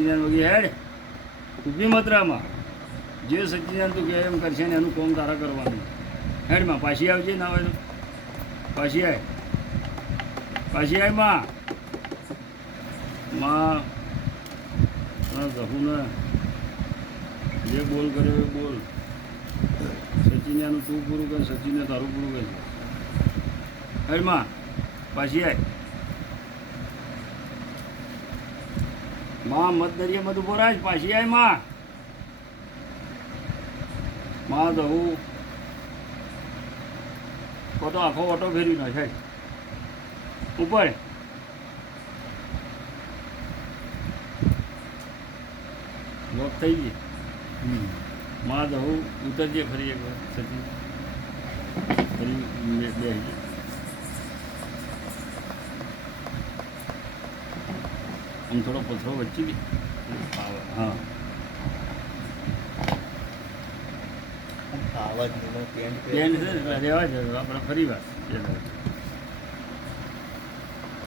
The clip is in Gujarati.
સચિદાન વગેરે હેડ ઊભી મત્રામાં જે સચ્ચિદાન તું કહે એમ કરશે ને એનું કોમ તારા કરવાનું. હેડમાં પાછી આવજે ના હોય તો. પાછી આય. પાછી આયમાં. માં કહું ને જે બોલ કર્યો એ બોલ. સચિને એનું તું પૂરું કર સચિને તારું પૂરું કર હેડમાં પાછી આય. માં મત દરિયા બધું રાખ પાછી આયમાં. માં હું તો આખો ઓટો ફેરવી છે ઉપર. લોક થઈ ગઈ. માં હું ઉતરજે ફરી એક વાર સચિન ફરી બે. આમ થોડો પથરો વચ્ચે બી આવે હા. પેન્ટ પેન છે રહેવા જ આપણે ફરી વાર.